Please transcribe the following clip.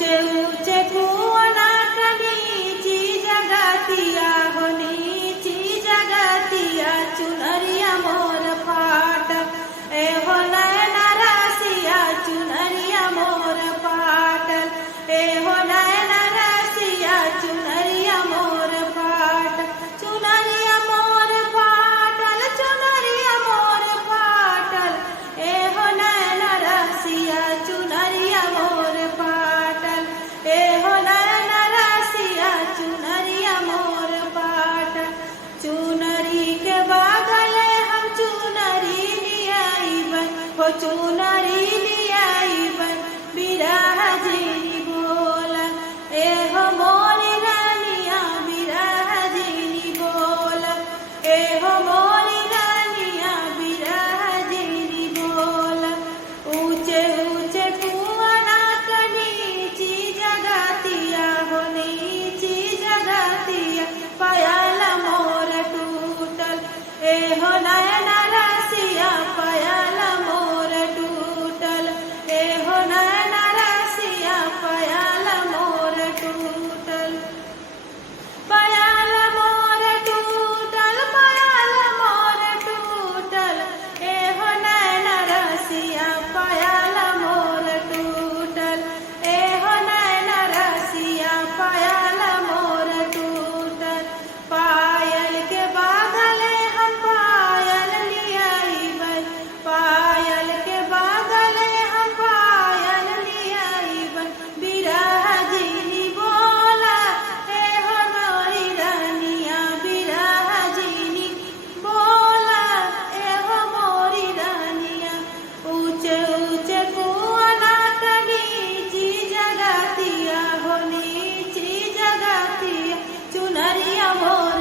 ऊंचे ऊंचे कुआना नीची जगतिया हो नीची जगतिया चुनरिया मोर पाट ए हो नैना रासिया चुनरिया मोर पाटल ए हो नैना रासिया चुनरिया मोर पाट चुनरिया मोर पाटल चुनरिया मोर पाटल ए हो नैना रासिया चुनरिया मोर पाटल ए हो नैना रासिया चुनरिया मोर पाटल चुनरी के बागले हम चुनरी लियाइबन हो चुनरी लियाइबन बिरह जीनी बोला ए हो मोरी रानिया बिरह जीनी बोला ए हो मोरी रानिया बिरह जीनी बोला ऊंचे ऊंचे कुआना नीची जगतिया हो नीची जगतिया पायल मोर टूटल ए हो नैना रासिया पायल मोर टूटल ए हो नैना रासिया पायल मोर टूटल पायल मोर टूटल पायल मोर टूटल ए हो नैना रासिया पायल मोर टूटल ए हो नैना रासिया पायल मोर टूटल पायल के बादले हम पायल लियाइबन पायल के बादले हम पायल लियाइबन बिरह जीनी बोला ए हो मोरी रानिया बिरह जीनी बोला ए हो मोरी रानिया ऊंचे ऊंचे कुआना नीची जगतिया हो नीची जगतिया चुनरिया मोर